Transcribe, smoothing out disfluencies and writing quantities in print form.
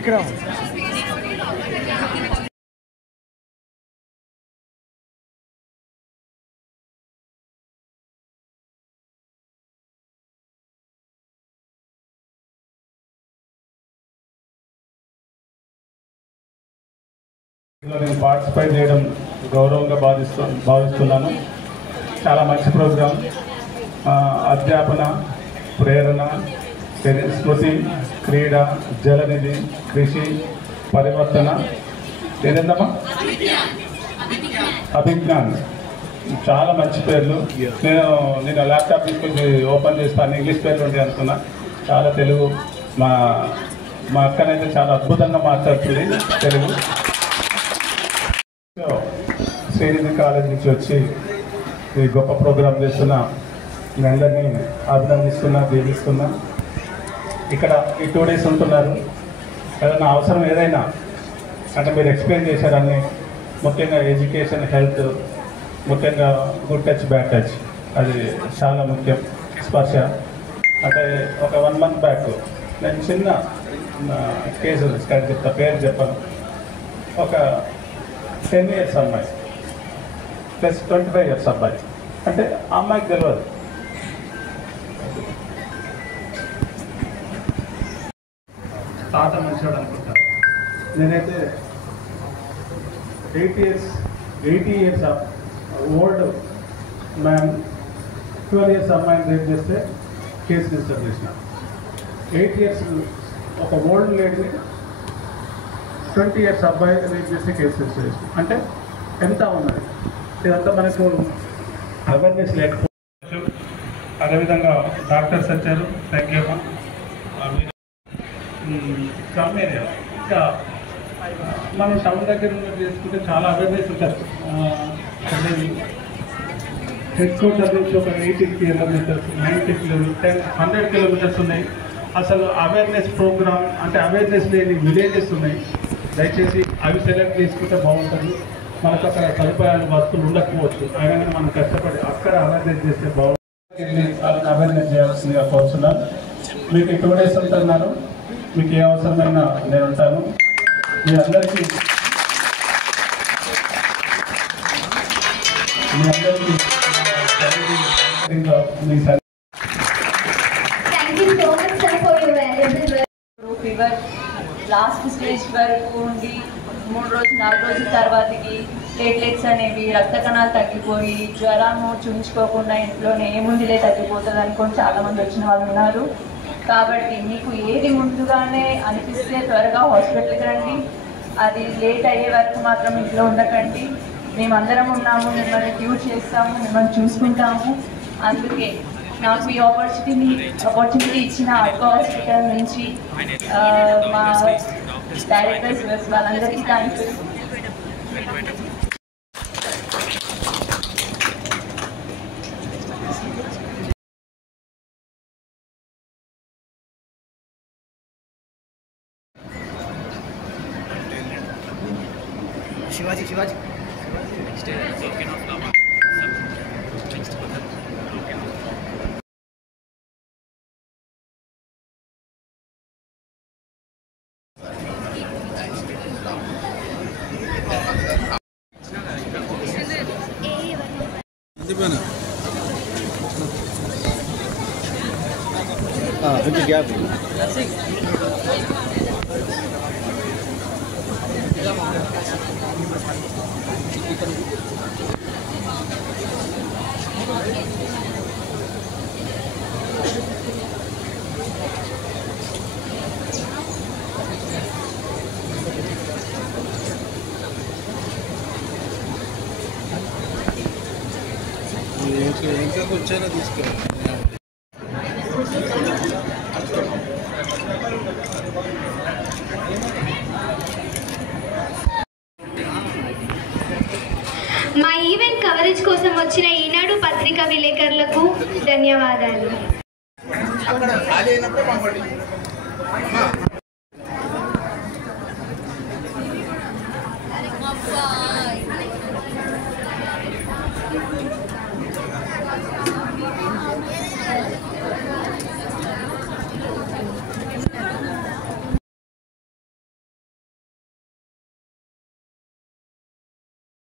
ఇక్కడ నేను పార్టిసిపేట్ చేయడం గౌరవంగా భావిస్తున్నాను. చాలా మంచి ప్రోగ్రాం. అధ్యాపన, ప్రేరణ, స్మృతి, క్రీడ, జలనిధి, కృషి, పరివర్తన, ఏదమ్మా అభిజ్ఞాన్, చాలా మంచి పేర్లు. నేను ల్యాప్టాప్ తీసుకొని ఓపెన్ చేస్తాను, ఇంగ్లీష్ పేర్లు ఉంటాయి అనుకున్నా. చాలా తెలుగు. మా అక్కనైతే చాలా అద్భుతంగా మాట్లాడుతుంది తెలుగు. శ్రీనిధి కాలేజ్ నుంచి వచ్చి ఈ గొప్ప ప్రోగ్రాం చేస్తున్న మీ అందరినీ అభినందిస్తున్నా, దీవిస్తున్నా. ఇక్కడ ఈ 2 days ఉంటున్నారు. ఏదైనా అవసరం ఏదైనా అంటే మీరు ఎక్స్ప్లెయిన్ చేశారని, ముఖ్యంగా ఎడ్యుకేషన్, హెల్త్, ముఖ్యంగా గుడ్ టచ్, బ్యాడ్ టచ్, అది చాలా ముఖ్యం. స్పర్శ అంటే ఒక 1 month బ్యాక్ నేను చిన్న కేసు చెప్తా, పేరు చెప్పాను. ఒక 10 years అమ్మాయి ప్లస్ 25 years అబ్బాయి. అంటే ఆ అమ్మాయికి తెలియదు. తాత మంచివాడు అనుకుంటారు. నేనైతే 80 years ఓల్డ్ మ్యామ్ 12 years అమ్మాయిని రేప్ చేస్తే కేసు రిజిస్టర్ చేసిన. 8 years ఒక ఓల్డ్ లేడీ 20 years అబ్బాయి రేప్ చేస్తే కేసు రిజిస్టర్ చేసిన. అంటే ఎంత ఉన్నది. ఇదంతా మనకు అవేర్నెస్ లేకపోవచ్చు. అదేవిధంగా డాక్టర్స్ వచ్చారు. థ్యాంక్ యూ అమ్మా. టౌన్ ఏరియా ఇంకా మనం టౌన్ దగ్గర చేసుకుంటే చాలా అవేర్నెస్ ఉంటుంది. హెడ్ క్వార్టర్ నుంచి ఒక 80 kilometers, 90 kilometers, 100 kilometers ఉన్నాయి. అసలు అవేర్నెస్ ప్రోగ్రామ్ అంటే అవేర్నెస్ లేని విలేజెస్ ఉన్నాయి. దయచేసి అవి సెలెక్ట్ చేసుకుంటే బాగుంటుంది. మనకు అక్కడ సదుపాయాలు, వస్తువులు ఉండకపోవచ్చు. అయినా మనం కష్టపడి అక్కడ అవేర్నెస్ చేస్తే బాగుంటుంది. వాళ్ళని అవేర్నెస్ చేయాల్సిందిగా కోరుతున్నాను. మీకు 2 days ఉంటున్నాను. మీకు ఏ అవసరమైనా నేను ఉంటాను. మీ అందరికీ ఫీవర్ లాస్ట్ స్టేజ్ వరకు ఉండి 3 రోజులు 4 రోజుల తర్వాతకి ప్లేట్లెట్స్ అనేవి, రక్త కణాలు తగ్గిపోయి జ్వరము చుంచుకోకుండా ఇంట్లోనే ఏముందిలే తగ్గిపోతుంది అనుకొని చాలామంది వచ్చిన వాళ్ళు ఉన్నారు. కాబట్టి మీకు ఏది ముందుగానే అనిపిస్తే త్వరగా హాస్పిటల్కి రండి. అది లేట్ అయ్యే వరకు మాత్రం ఇంట్లో ఉండకండి. మేమందరం ఉన్నాము, మిమ్మల్ని క్యూర్ చేస్తాము, మిమ్మల్ని చూసుకుంటాము. అందుకే నాకు ఈ ఆపర్చునిటీ ఇచ్చిన ఆర్కో హాస్పిటల్ నుంచి మా డైరెక్టర్స్ వాళ్ళందరికీ థ్యాంక్స్. शिवाजी शिवाजी కొంచెం గ్యాప్ ఇంకా కొంచెం తీసుకెళ్ళి మా ఈవెంట్ కవరేజ్ కోసం వచ్చిన ఈనాడు పత్రికా విలేకరులకు ధన్యవాదాలు.